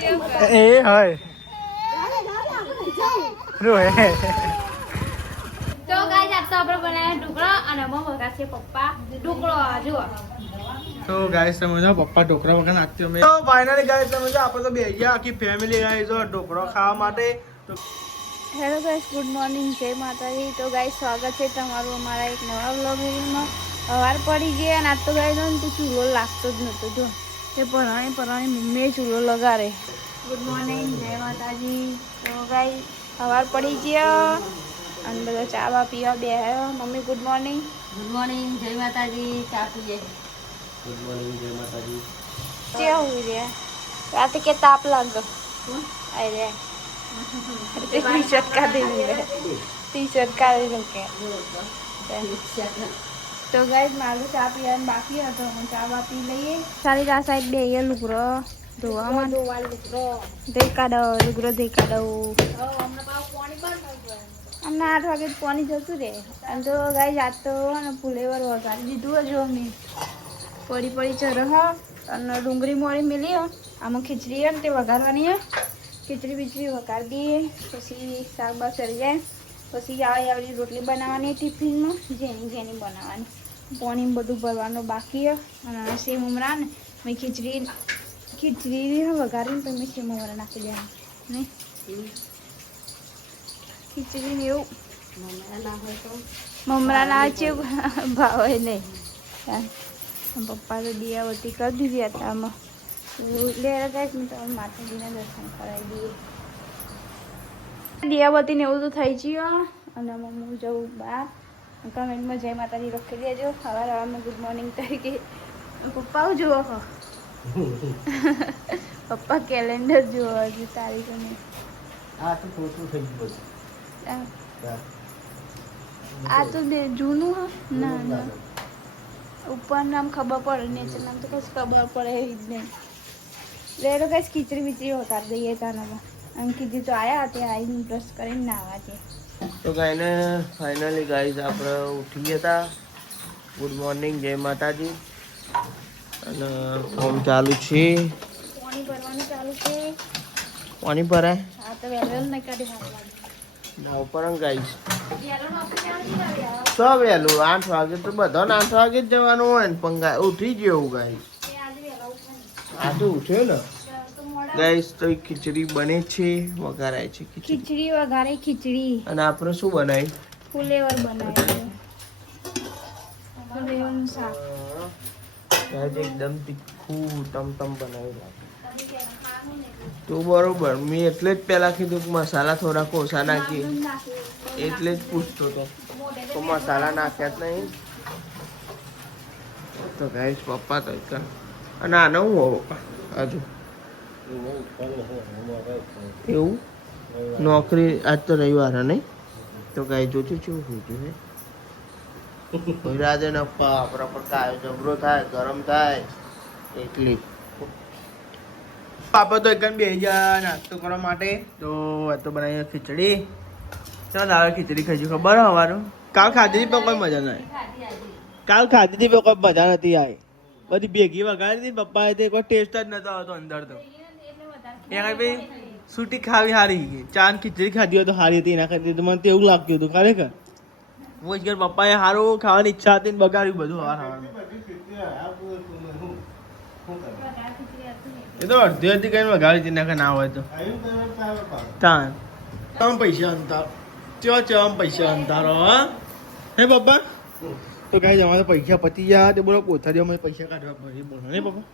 એ હોય રોય તો ગાઈસ આજ તો આપણે બનાવ્યા ઢોકળા અને મમ્મી વગાડશે પપ્પા ઢોકળો જુઓ. તો ગાઈસ તમે જો પપ્પા ઢોકળા વગર નાખતી અમે તો ફાઇનલી ગાઈસ તમે જો આપણે તો બેહી ગયા આખી ફેમિલી ગાઈસ જો ઢોકળો ખાવા માટે. હેલો ગાઈસ, ગુડ મોર્નિંગ, જય માતાજી. તો ગાઈસ સ્વાગત છે તમારું અમારા એક નવા વ્લોગ વિડીયોમાં. સવાર પડી ગયા અને આજ તો ગાઈસ તો ચૂલો લાગતો જ નહોતો. જો એ પરાણી મમ્મીએ ચૂલો લગાડે. ગુડ મોર્નિંગ, જય માતાજી. તો ગાઈસ સવાર પડી ગયા અને બધા ચા બા પીવા બેહ્યા. Mummy good morning. Good morning, જય માતાજી. ચા પીએ. ગુડ મોર્નિંગ, જય માતાજી. ક્યાં હોઈ રહ્યા રાતે કે તાપ લાગે અરે ટી શર્ટ કાઢી કે તો ગાઈસ મારું ચા પીવાનું બાકી હતો. હું ચા બા પી લઈએ. સારી આ સાઈડ બે લુગરો ધોવામાં લુગરો ધોઈ કાઢો. અમને 8 વાગે પાણી જતું રહે. અને તો ગાઈસ આજ તો ફુલેવર વગાડી દીધું હજુ અમે પડી ચરહ અને ડુંગળી મોળી મેલી આમાં ખીચડી ને તે વઘારવાની ખીચડી બીચડી વઘાર દઈએ. પછી શાક બાક ચડી જાય પછી આવડી રોટલી બનાવવાની ટિફિનમાં જેની બનાવવાની. પાણી બધું ભરવાનું બાકી અને સેવ ઉમરા ને મેં ખીચડી વઘારીને તો મેં સેવ ઉમરા નાખી દેવાનું નહીં ખીચડી ને એવું મમરા ના છે ભાવે નહીં. પપ્પા તો દિયાવતી કરી દીધી હતા આમાં લે ગાઈસ મેં તમે માતાજીના દર્શન કરાવી દઈએ. દિયાવતી ને એવું તો થઈ ગયું અને હું જવું બહાર. કમેન્ટમાં જય માતાજી લખી દેજો. સવારમાં ગુડ મોર્નિંગ તરીકે પપ્પા જુઓ પપ્પા કેલેન્ડર જુઓ હજુ તારીખો નહીં. આ તો ખોટું થઈ ગયું આ તો જૂનું હા ના ઉપર નામ ખબર પડે નેચર નામ તો કઈ ખબર પડે એવી જ નહીં. લેરો કઈ ખીચડી બીચડી હોતા દઈએ તાનામાં અને કીધું તો આયા ત્યાં આવીને બ્રશ કરીને નાવા છે. તો ગાયને ફાઇનલી ગાઈઝ આપણે ઉઠી ગયા હતા. ગુડ મોર્નિંગ, જય માતાજી. અને ફોર્મ ચાલુ છે. પાણી ભરવાનું ચાલુ છે. પાણી ભરાય હા તો વહેલો નહીં કાઢી હાલવાનું ના ઉપર ગાઈઝ વહેલો નોકરી તો વહેલું 8 વાગે તો બધાને 8 વાગે જ જવાનું હોય ને પંગા ઉઠી ગયો ગાઈઝ. આજે વહેલા ઉઠવાનું આ તો ઉઠ્યો ને તો મોડા ગાઈઝ. તો ખીચડી બને છે, વઘારાય છે ખીચડી. ખીચડી વઘારે ખીચડી અને આપણે શું બનાવી ફુલેવર બનાવ્યું ફુલેવરનું શાક. ગાઈઝ એકદમ તીખું ટમટમ બનાવેલા તો બરોબર. મેં એટલે જ પહેલા કીધું કે મસાલા થોડા કોસા નાખીએ એટલે જ પૂછતો હતો તો મસાલા નાખ્યા જ નહીં. તો ગાઈઝ પપ્પા તો અને આને હું હજુ એવું નોકરી આજ તો રવિવાર નહીં તો ગાઈઝ જોજો કેવું ખોટું છે રાધે નફા આપણા પર કાયો જબરો થાય ગરમ થાય એટલી આપણે તો એકદમ બે હજાર નાસ્તો કરવા માટે તો તો બનાવી ખીચડી. ચાલ આવે ખીચડી ખાઈ ખબર હવાનું કાલ ખાધી પણ કોઈ મજા નહીં. કાલ ખાધી હતી પણ કોઈ મજા નથી આવી. બધી ભેગી વગાડી હતી પપ્પાએ તે કોઈ ટેસ્ટ જ નતો આવતો અંદર તો એ ભાઈ સૂટી ખાવી સારી ચાંદ ખીચડી ખાધી હોય તો સારી હતી એના કરતી તો મને તો એવું લાગતું હતું ખરેખર. હું જ પપ્પાએ સારું ખાવાની ઈચ્છા હતી ને બગાડ્યું બધું ખાવાનું. એ તો અડધી અડધી કઈ વગાડી હતી નાખે ના હોય તો તાન ચમ પૈસા અંતાર ચમ પૈસા અંતારો હે પપ્પા. તો કઈ અમારે પૈસા પતી ગયા તે બોલો કોથળીઓ અમે પૈસા કાઢવા પડે બોલો ને પપ્પા.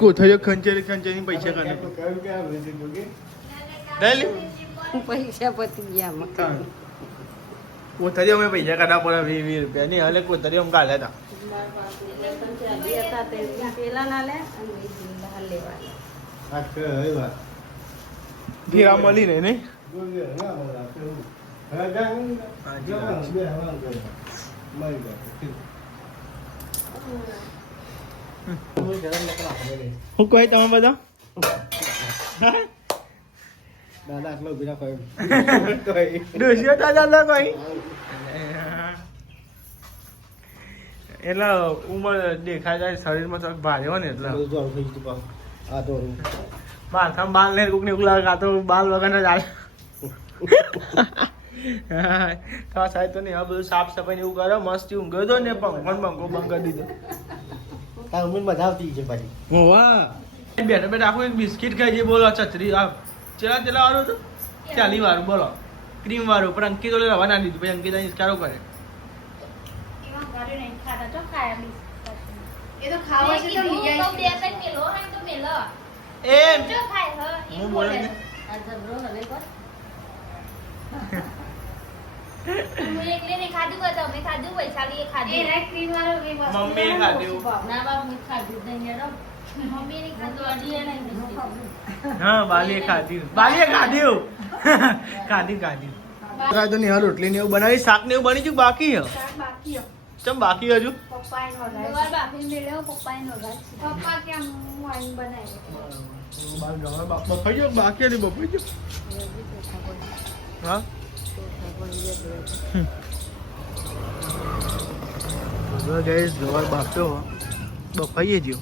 કોથળીઓ ખંચેરી પૈસા કાઢવા પૈસા પતી ગયા કોથળીઓ અમે પૈસા કાઢવા પડે 20 રૂપિયા ની હાલે કોથળીઓ અમે કાઢ્યા હતા. પેલા ના લે લેવા ઘેરા મળી ને હું કહી તમે બધા દાદા આટલો ઉભી કોઈ એટલે ઉંમર દેખાય જાય શરીરમાં થોડુંક ભારે હોય ને એટલે આ તો માથામાં બાલ ને કોક ને એવું લાગે આ તો બાલ વગર જ ચાલે ખાસ સાહેબ તો નહીં આ બધું સાફ સફાઈ ને એવું કરે મસ્ત ઊંઘ્યો હતો ને પંખો બંધ કરી દીધો આ ઉમેર મજા આવતી છે પાછી વાહ બેઠા બેઠા આખું એક બિસ્કિટ ખાઈ જઈએ બોલો છત્રી આ ચેલા વાળું હતું 40 વાળું બોલો ક્રીમ વાળું પણ અંકિત ઓલે રવા ના દીધું પછી અંકિત ઇસ્કારો કરે એમાં ઘરે નહીં ખાતા તો ખાયા બી એ તો ખાવા છે તો લઈ આવી તો બે ત્રણ મેલો હોય તો મેલો એ જો ખાય હ હું બોલે ને આ જબરો હલે કર હું એકલે ને ખાધું કે તમે ખાધું વૈશાલી એ ખાધું એ રાઈ ક્રીમ વાળો એ વસ્તુ મમ્મી એ ખાધું ના બાપ હું ખાધું જ નહીં યાર મમ્મી ને તો ખાધું અડીએ નહીં હા બાલીએ ખાધું ખાધી તો નિહાલ રોટલી ને એવું બનાવી શાક ને એવું બની ગયું બાકી હે શાક બાકી ચમ બાકી હજુ પપ્પાએ વઘાર ગવાર બાફી મેળ્યો પપ્પાએ વઘાર પપ્પા કે હું આઈને બનાવી બફાઈ ગયો બાકી હતી બફાઈ ગયો હા ગવાર બાફ્યો બફાઈએ જ્યો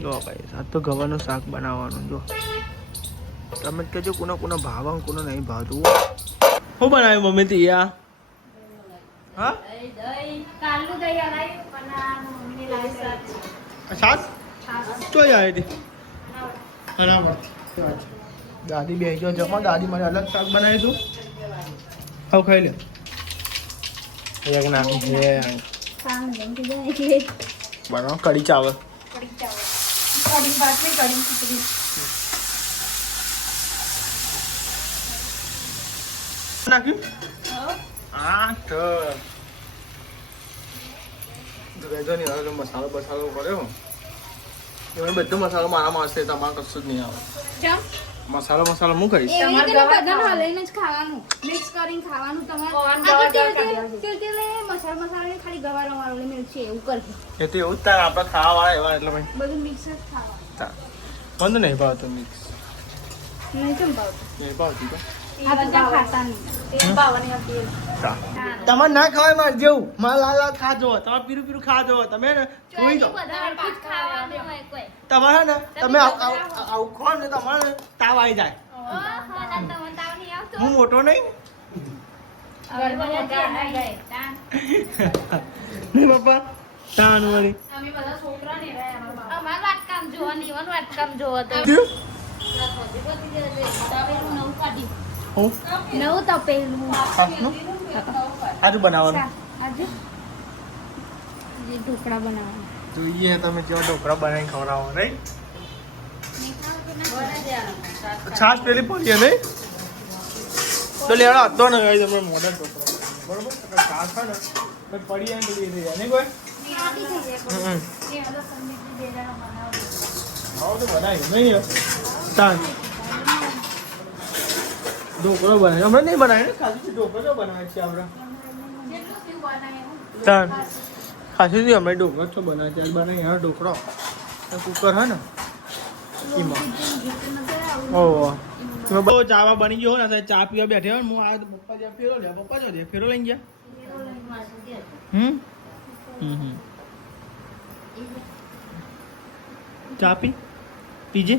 જો ગાઈસ આ તો ગવારનું શાક બનાવવાનું જો તમે જ કહેજો કોનો કોનો ભાવ કોનો નહીં ભાવતું શું બનાવ્યું મમ્મી તિયા હા કાલનું દહીં હલાવ્યું પણ આ મમ્મીને લાવી છાસ છાસ ચોઈ આવી હતી બરાબર દાદી બે જો જમા દાદી મને અલગ શાક બનાવી તું હવે ખાઈ લે એક નાખી છે ખાવાનું જમતી જાય એટલે બનાવો કઢી ચાવલ કઢી ચાવલ કઢી ભાત ને કઢી ખીચડી નાખ્યું હા તો ગજો નહીં હવે મસાલો બસાલો કર્યો એમાં બધો મસાલો મારામાં હશે તમારે કશું જ નહીં આવે જમ મસાલો હું કરીશ એવી રીતે બધાને હલાઈને જ ખાવાનું મિક્સ કરીને ખાવાનું તમારે તેલ મસાલા ખાલી ગવાર વાળો મિર્ચી એવું કરજો એ તો એવું જ થાય આપણે ખાવા વાળા એવા એટલે ભાઈ બધું મિક્સ જ ખાવાનું મને નહીં ભાવતું મિક્સ નહીં કેમ ભાવતું નહીં ભાવતી તો આ તો ત્યાં ખાતા નહીં તેલ ભાવવાની હતી તમારે ના ખવાય મારે જેવું મારે લાલ લાલ ખાજો તમારે પીરું ખાજો તમે ને જોઈ જાઓ તમારે ને તમે આવું ખો ને તમારે તાવ આવી જાય હું મોટો નહીં નહીં પપ્પા તાન વળી અમે બધા છોકરા ને અમાર વાટકામ જોવો નીવન વાટકામ જોવો તો હું નવું તપેલું હાથનું આજુ બનાવવાનું આજે જે ઢોકળા બનાવવાના જોઈએ તમે કેવા ઢોકળા બનાવીને ખવડાવો નહીં છાશ પેલી પડીએ નહીં તો લેવડો હતો ને ગાઈ તમે મોડર ઢોકળા બરોબર છાશ છે ને તો પડી જાય પેલી થઈ જાય નહીં કોઈ આવો તો બનાવી નહીં તાન ઢોકળો બનાવે હમણાં નહીં બનાવે ને ખાલી ઢોકળો બનાવે છે આપણે તાન ખાસી થી હમણાં ઢોકળો તો બનાવે છે બનાવી યાર ઢોકળો કુકર હે ને એમાં ઓહો તો ચાવા બની ગયો ને ચા પીવા બેઠે હું આ પપ્પા જ્યાં ફેરો લે પપ્પા જો ફેરો લઈ ગયા ચા પીજે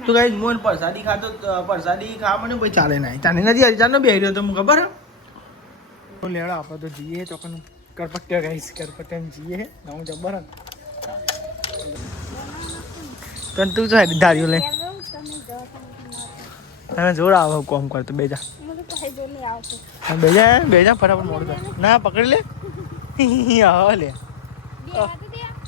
તો ગાઈસ મોન પરસાદી ખાતો પરસાદી ખાવા મને કોઈ ચાલે નહીં ચાલે નથી હજાર નો બેહી રહ્યો તો મને ખબર હે લેડા આપણે તો જઈએ તો કરપટ્યા ગાઈસ કરપટ્યા જઈએ હું જબર તન તું જાય ધાર્યો લે તને જોર આવો કોમ કરતો બેજા બેજા ફટાફટ મોડ કર ના પકડી લે આવો લે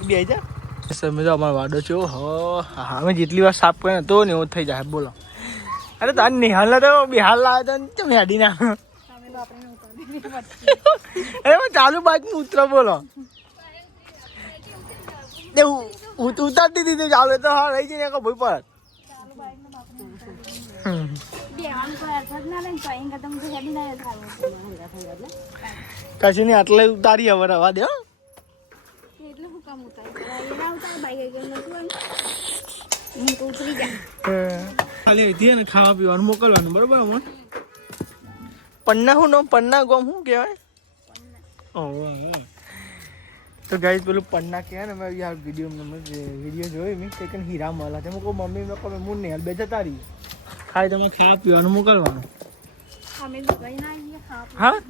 બેજા સમજો અમારો વાડો છે હા અમે જેટલી વાર સાફ કરે તો ને એવું થઈ જાય બોલો અરે તાર નિહાલ તો બિહાર લાવે તો તમે હેડી ના અરે ચાલુ બાઈક નું ઉતરો બોલો ઉતારતી દીધી ચાલુ તો હા રહી જઈને ભાઈ પર કશું નહીં આટલે ઉતારી હવે રવા દે ખાલી અહીંથી ને ખાવા પીવાનું મોકલવાનું બરોબર અમને પન્ના શું નો પન્ના ગોમ શું કહેવાય તો ગાઈસ પેલું પન્ના કે ને મેં યાર વિડીયો જોઈ મેં કે હીરા મળે છે હું કહું મમ્મી મેં કહું હું નેલ બે જતા રહી ખાલી તમે ખાવા પીવાનું મોકલવાનું અમે દુબઈ ના આવીએ હા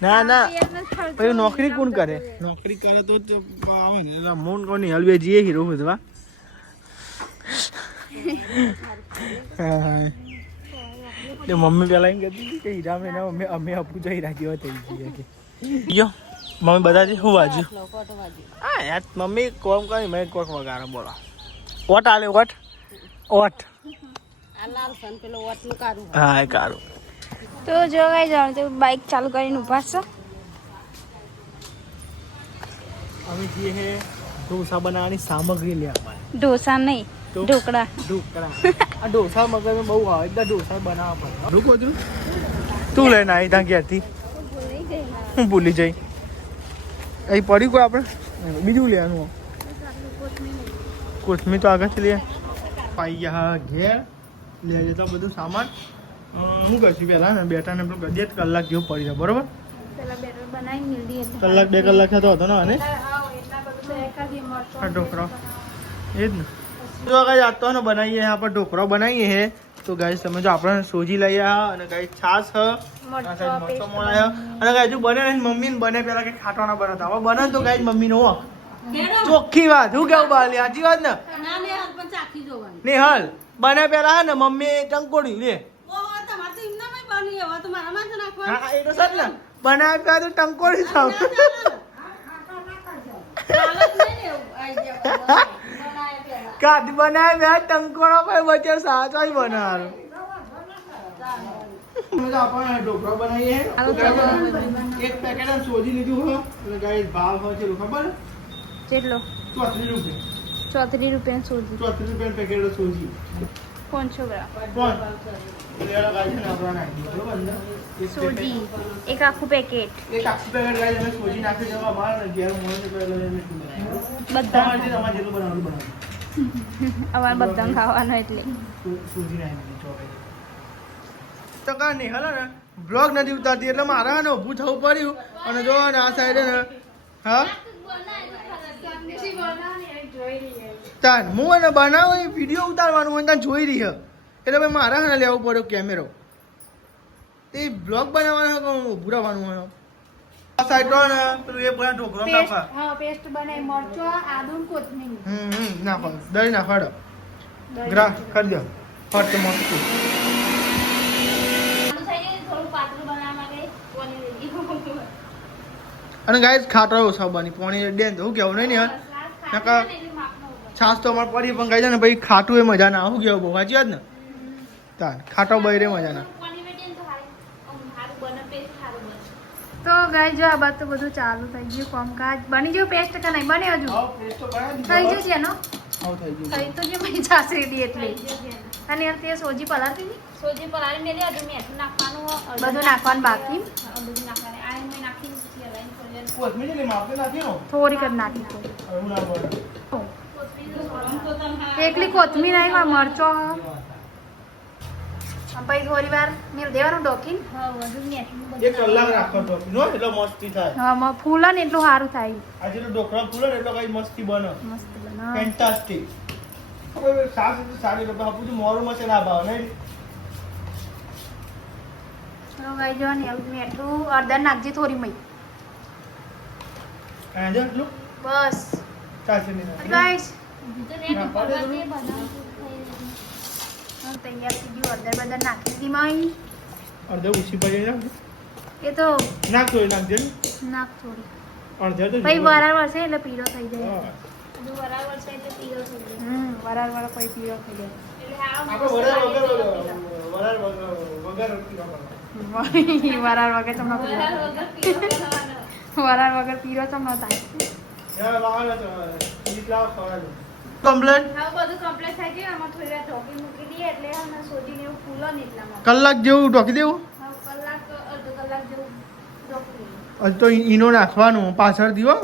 ના ના એમને ખર્ચો પછી નોકરી કોણ કરે નોકરી કરે તો જ આવે ને એટલે મૂન કોણ નેલ બે જઈએ હીરો શોધવા તો મમ્મી પેલા એમ કહેતી હતી કે હીરા મેં મમ્મી અમે અપુ જઈ હીરા જેવા થઈ જઈએ કે યો મમ્મી બધા શું વાજ્યું હા યાર મમ્મી કોમ કરી મેં કોક વગાડો બોલો ઓટ આલે ઓટ ઓટ હા એ કારું તો જો ગાઈસ જાણ તો બાઇક ચાલુ કરીને ઊભા છો અમે જઈએ હે ઢોસા બનાવવાની સામગ્રી લેવા ઢોસા નહીં તો? ઢોકળા ઢોકળા આ ઢોસા મગજમાં બહુ આવે એટલે ઢોસા બનાવવા પડે રૂકો તું તું લઈને આવી ત્યાં ઘેરથી હું ભૂલી જઈ અહીં પડી કોઈ આપણે બીજું લેવાનું કોથમીર તો આગળથી લે પાઈ ગયા ઘેર લે જતા બધું સામાન હું કહીશું પહેલાં ને બેટા ને પેલું 2 કલાક જેવું પડી જાય બરોબર પેલા બેટર બનાવી મિલદી એટલે કલાક 2 કલાક થતો હતો ને અને હા એટલા બધું એકાદી મરચો આ ઢોકળો એ જ ને જો ગાઈસ આતો ને બનાવીએ આપણે ઢોકળો બનાવીએ હે તો ગાઈસ તમે જો આપણે સોજી લઈ આવ્યા અને ગાઈસ છાશ હ મરચો પેસ્ટ અને ગાઈસ જો બને ને મમ્મી ને બને પેલા કે ખાટવાના બનાવતા હવે બને તો ગાઈસ મમ્મી નો હો ચોખ્ખી વાત હું કેવું બાલી સાચી વાત ને ને હાલ બને પેલા હે ને મમ્મી ટંકોડી લે હા એ તો સર ને બનાવ્યા પેલા તો ટંકોડી થાવ કાઢી બનાવ્યા ટંકોડા પર વચ્ચે સાચવાઈ બનાવવાનું આપણે ઢોકળા બનાવીએ એક પેકેટ સોજી લીધું હોય એટલે ગાઈસ ભાવ હોય છે ખબર કેટલો 34 રૂપિયા 34 રૂપિયા સોજી 34 રૂપિયા પેકેટ સોજી 500 ગ્રામ કોણ લેવા ગાઈસ ને આપણા નાખી બરોબર ને સોજી એક આખું પેકેટ એક આખું પેકેટ ગાઈસ અમે સોજી નાખી દેવા બહાર ને ઘેર મળે પહેલા એને બધા તમારે જેટલું બનાવવાનું બનાવો અમારે બધા ખાવાનું એટલે સોજી નાખી ચોકડી તો કા નહીં હાલો ને બ્લોગ નથી ઉતારતી એટલે મારે ને ઊભું થવું પડ્યું અને જો ને આ સાઈડે ને હા તાન હું એને બનાવો એ વિડીયો ઉતારવાનું હોય ત્યાં જોઈ રહી એટલે ભાઈ મારે ને લેવું પડ્યો કેમેરો તે બ્લોગ બનાવવાનો કે ઊભું રહેવાનું હોય આ સાઈડ ને પેલું એ બધા ઢોકળો નાખવા હા પેસ્ટ બનાવી મરચો આદુ કોથમીર નાખો દહીં નાખવાડો ગ્રા કરી દો ફટ મસ્ત અને ગાઈસ ખાટો ઓછા બની પાણી ડેન તો હું કેવું નહીં ને નકા છાસ તો અમારે પડી પણ ગાઈ છે ને ભાઈ ખાટું એ મજા ના હું કેવું બહુ સાચી વાત ને તાર ખાટો બૈરે મજા ના તો ગાઈ જો આ બાદ તો બધું ચાલુ થઈ ગયું કામકાજ બની ગયું પેસ્ટ કે નહીં બને હજુ થઈ જશે એનો થઈ તો જે ભાઈ છાસ રેડી એટલે અને યાર તે સોજી પલાળતી હતી સોજી પલાળી મેલી હજુ મેઠું નાખવાનું બધું નાખવાનું બાકી બધું નાખવાનું આ મેં નાખી દીધી હવે થોડી કોથમીર ને માપે નાખી નો થોડી કરી નાખી તો હું ના બોલ એકલી કોથમીર આવી મરચો પછી થોડી વાર મેલ દેવાનું ડોકીને હા વધુ મેઠું એક કલાક રાખો તો નો એટલે મસ્તી થાય હા ફૂલે ને એટલું સારું થાય આજે તો ઢોકળા ફૂલે ને એટલે કઈ મસ્તી બને મસ્ત બને ફેન્ટાસ્ટિક હવે સાસ તો સારી રીતે આપું છું મોરું મસે ના ભાવ નહીં ચલો ગાઈ જો ને મેઠું અડધા નાખજે થોડી મઈ આ જો એટલું બસ ચાલશે નહીં ગાઈસ તો રેડી પલાળી દે બધા તૈયાર થઈ ગયું અડધા બધા નાખી દીધી મઈ અડધો ઉછી પડી નાખ એ તો નાખ થોડી નાખ દે નાખ થોડી અડધો તો પછી વરાળ વળશે એટલે પીળો થઈ જાય હા. બધું બરાબર છે એટલે પીળો થઈ જાય વરાળ વાળા પછી પીળો થઈ જાય એટલે આ આપણે વરાળ વગર વરાળ વગર તમને બરાબર વગર પીળો કરવાનો વરાળ વગર પીળો તમને થાય કમ્પ્લેટ હવે બધું કમ્પ્લીટ થઈ ગયું આમાં થોડી વાર ઢોકી મૂકી દઈએ એટલે આને સોજીને એવું ફૂલો ને એટલામાં કલાક જેવું ઢોકી દેવું હવે કલાક અડધો કલાક જેવું ઢોકી દઈએ હજી તો ઈનો નાખવાનું પાછળ દીવો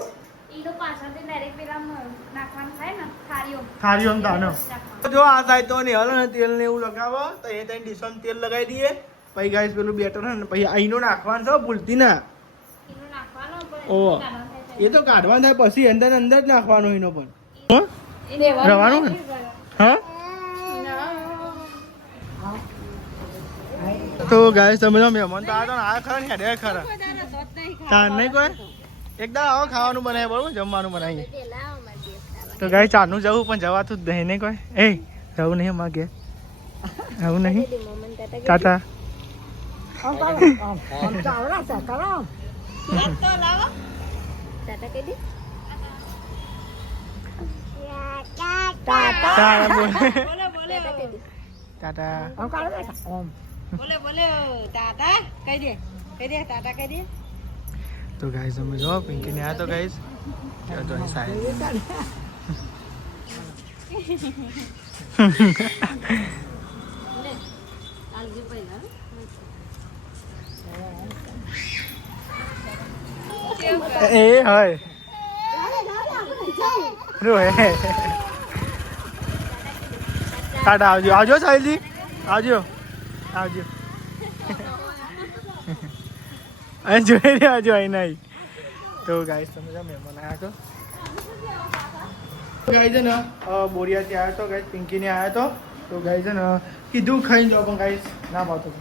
ઈ તો પાછળથી ડાયરેક્ટ પેલા નાખવાનું થાય ને થાળીઓ થાળીઓ તાનો જો આ થાય તો ને હલ ને તેલ ને એવું લગાવો તો એ તઈ ડીશમ તેલ લગાવી દઈએ પછી ગાઈસ પેલું બેટર હે ને પછી આઈનો નાખવાનું છે ભૂલતી ના ઈનો નાખવાનો પણ ઓહ. નાનો થાય એ તો કાઢવાનું થાય પછી અંદર અંદર જ નાખવાનું એનો પણ રવાનું ને હા તો ગાય તમે જો મહેમાન તો આ ખરા ને હેડે ખરા તાર નહીં કોઈ એકદમ આવો ખાવાનું બનાવીએ બરોબર જમવાનું બનાવીએ તો ગાય ચાનું જવું પણ જવાતું જ નહીં કોઈ એ જવું નહીં અમારે ઘેર આવું નહીં ટાટા તો ગાઈસ અમે જો પિંકી ને આ તો ગાઈસ તો એ હોય રોય ટાટા આવજો આવજો સાહિલજી આવજો આવજો અહીં જોઈ રહ્યા છો અહીં નહીં તો ગાઈસ તમે જો મહેમાન આવ્યા તો ગાઈસ છે ને બોરિયાથી આવ્યો તો ગાઈસ પિંકીને આવ્યો તો ગાઈસ છે ને કીધું ખાઈ જાઓ પણ ગાઈસ ના પાતો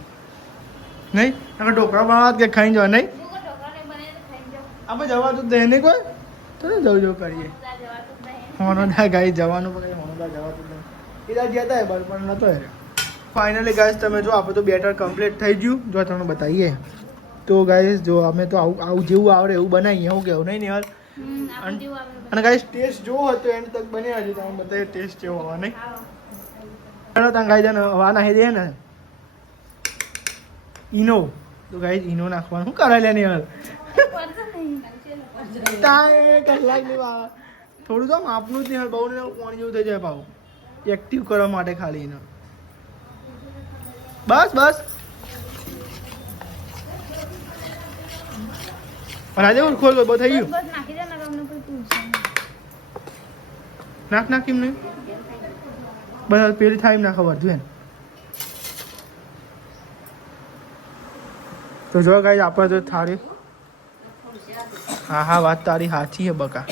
નહીં નકર ઢોકળા બનાવવા કે ખાઈ જાઓ નહીં આપણે જવાતું જ નહીં કોઈ તો ને જવું કરીએ હોનોદા ગાઈસ જવાનું પણ હોનોદા જવાતું નહીં કીધા ગયા હતા બસ પણ નહોતો ફાઇનલી ગાઈસ તમે જો આપણે તો બેટર કમ્પ્લીટ થઈ ગયું જો તમને બતાવીએ તો ગાઈસ જો અમે તો આવું જેવું આવડે એવું બનાવીએ હું કેવું નહીં યાર અને ગાઈસ ટેસ્ટ જોવો હોય તો એન્ડ તક બન્યા છે તમે બતાવીએ ટેસ્ટ કેવો હોવા નહીં ચાલો તમે ગાઈસ ને હવા નાખી દે ને ઈનો તો ગાઈસ ઈનો નાખવાનું શું કરાય લે યાર કલાક ની વાર થોડું તો માપનું જ નહીં બહુ ને પાણી જેવું થઈ જાય ભાવ એક્ટિવ કરવા માટે ખાલી એનો બસ બસ રાજે ખોલ બહુ થઈ ગયું નાખ નાખ કેમ નહીં બધા પેલી થાય એમ ના ખબર જોઈએ તો જો ગાઈસ આપણે તો થાળી હા હા વાત તારી સાચી છે બકા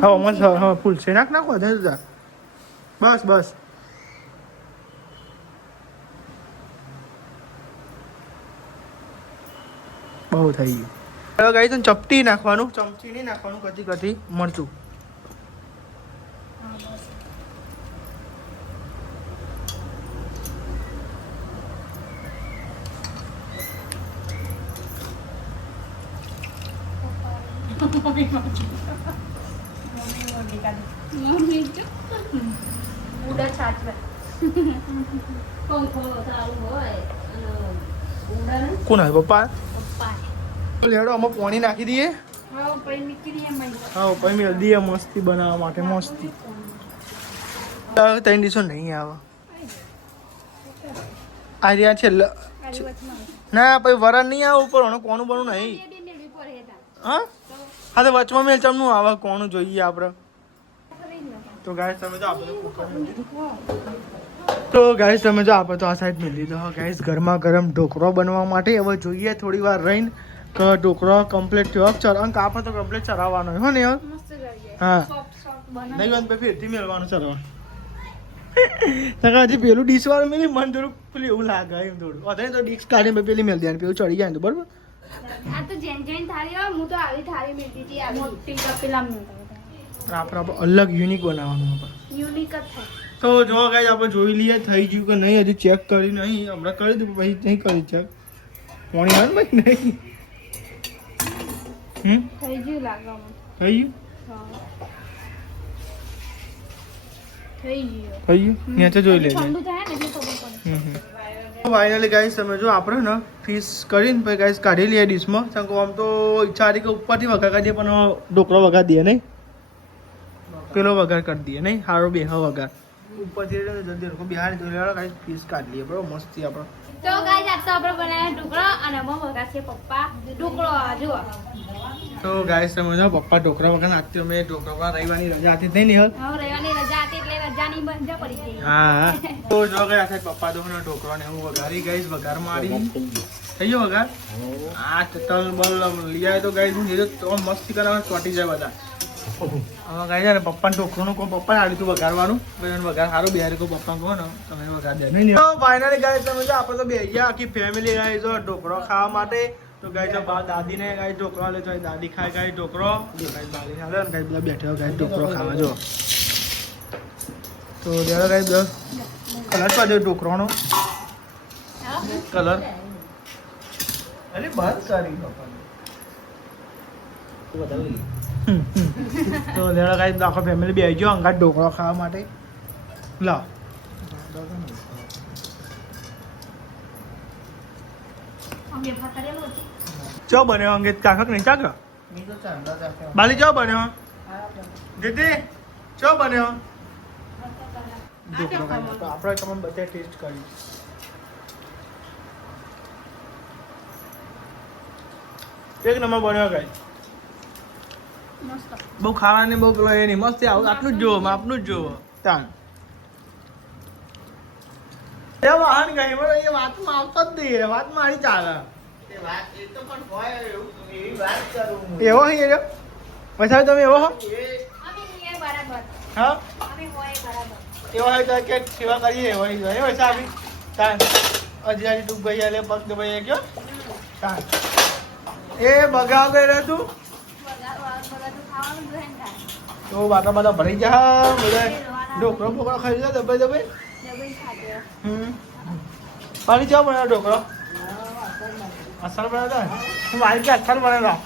હા ફૂલ છે નાખ નાખો બસ બસ બહુ થઈ ગયું ગાઈસ ચપટી નાખવાનું ચમચી નહીં નાખવાનું કદી કદી મરચું કોણ આવે પપ્પા લેડો અમે પાણી નાખી દઈએ હા પછી મેળ દઈએ મસ્તી બનાવવા માટે મસ્તી ત્રણ દિવસો નહીં આવે આ રહ્યા છેલ્લા ના પછી વરણ નહીં આવે ઉપર કોનું બનું નહીં હા હા તો વચમાં મેલ ચમનું આવે કોનું જોઈએ આપણે તો ગાઈસ તમે જો આપણે કુકર મેલી દીધું તો ગાઈસ તમે જો આપણે તો આ સાઈડ મેલી દીધો ગાઈસ ગરમા ગરમ ઢોકળો બનવા માટે હવે જોઈએ થોડી વાર રહીને કે ઢોકળો કમ્પ્લીટ થયો અંક આપણે તો કમ્પ્લીટ ચરાવવાનો હો ને યાર હા નહીં વાત ફેરથી મેળવાનું ચરાવવાનું હજી પેલું ડીશ વાળું મેલી મન થોડું પેલું એવું લાગે એમ થોડું અધે તો ડીશ કાઢીને પેલી મેળ દે પેલું ચડી જાય તો બરોબર આ તો જેન જેન થાળી હોય હું તો આવી થાળી મેળવી હતી આ મોટી કપેલા આપણે અલગ યુનિક બનાવવાનું યુનિક જ થાય તો જો ગાઈસ આપણે જોઈ લઈએ થઈ ગયું કે નહીં હજી ચેક કરી નહીં હમણાં કરી દીધું પછી નહીં કરી ચેક પાણી આવે ને ભાઈ નહીં થઈ ગયું લાગે થઈ ગયું થઈ ગયું નીચે જોઈ લેજે ઠંડુ થાય ને એટલે ખબર પડે ફાઇનલી ગાઈસ તમે જો આપણે ને ફિશ કરીને પછી ગાઈસ કાઢી લઈએ ડીશમાં ચાંકો આમ તો ઈચ્છા હતી કે ઉપરથી વઘાર કરી દઈએ પણ ઢોકળો વઘાર દઈએ નહીં પેલો વઘાર કરી દઈએ નહીં સારો બે વઘાર ઉપરથી જલ્દી લોકો બિહાર ગાઈસ ફિશ કાઢી લઈએ બરોબર મસ્તી આપણે તો ગાઈસ આજ તો આપણે બનાવ્યા ઢોકળા અને અમે વઘાર છે પપ્પા ઢોકળો જુઓ તો ગાઈસ તમે જો પપ્પા ઢોકળા વગર નાખતી અમે ઢોકળા રવિવારની રજા હતી નહીં નિહલ રવિવારની રજા હતી એટલે મજાની મજા પડી ગઈ હા તો જો ગયા છે પપ્પા તો ઢોકળો ને હું વઘારી ગઈશ વઘાર મારી થઈ ગયો વઘાર આ તલ બલ લઈ આવે તો ગાઈસ હું જે તો મસ્તી કરાવવા ચોટી જાય બધા હવે ગાઈ છે ને પપ્પાને ઢોકળું કહો પપ્પાને આડું તું વઘારવાનું પછી વઘાર સારું બિહારી કહો પપ્પા કહો ને તમે વઘાર દે તો ફાઇનલી ગાઈસ તમે જો આપણે તો બે ગયા આખી ફેમિલી ગાઈ જો ઢોકળો ખાવા માટે તો ગાઈ બા દાદીને ગાઈ ઢોકળો લે તો દાદી ખાય ગાઈ ઢોકળો ગાઈ બાલી હાલે ને ગાઈ બધા બેઠો ગાઈ ઢોકળો ખાવા જો તો જરા ગાઈ દો કલર પાડ્યો ઢોકળાનો કલર અરે વાત કરી તો લેડા ગાઈ આખો ફેમિલી બે આવી ગયો અંગાત ઢોકળો ખાવા માટે લાવ અમે ફકરેલો છે ચો બન્યો અંગેત કાકા નહીં ચાક બાલી ચો બન્યો દીદી ચો બન્યો ઢોકળો ખાઈ તો આપણે તમને બધા ટેસ્ટ કરી એક નંબર બન્યો ગાઈ મસ્ત બહુ ખાવાની બહુ પેલો એ નહીં મસ્ત આવું આટલું જ જોવો આપનું જ જોવો તાન એ વાહન ગઈ બરો એ વાતમાં આવતો જ નહીં વાત મારી ચાલે એવો હી એવો પૈસા તમે એવો હો અમે નિયર બરાબર હા અમે હોય બરાબર એવો હોય તો કે સેવા કરીએ એવો હી એ પૈસા આપી તાન હજી હજી તું ભાઈ આલે પગ તો ભાઈ ગયો તાન એ બગાવ ગયો તું ખાવાનું જોઈએ ને તો બાટા બાટા ભરી જા બધા ઢોકળો બોકળો ખાઈ જા દબાઈ દબાઈ ડબલ ખાજો પાણી ચા બનાવ્યો ઢોકળો અસર બનાવતા હું મારી કે અસર બનાવતા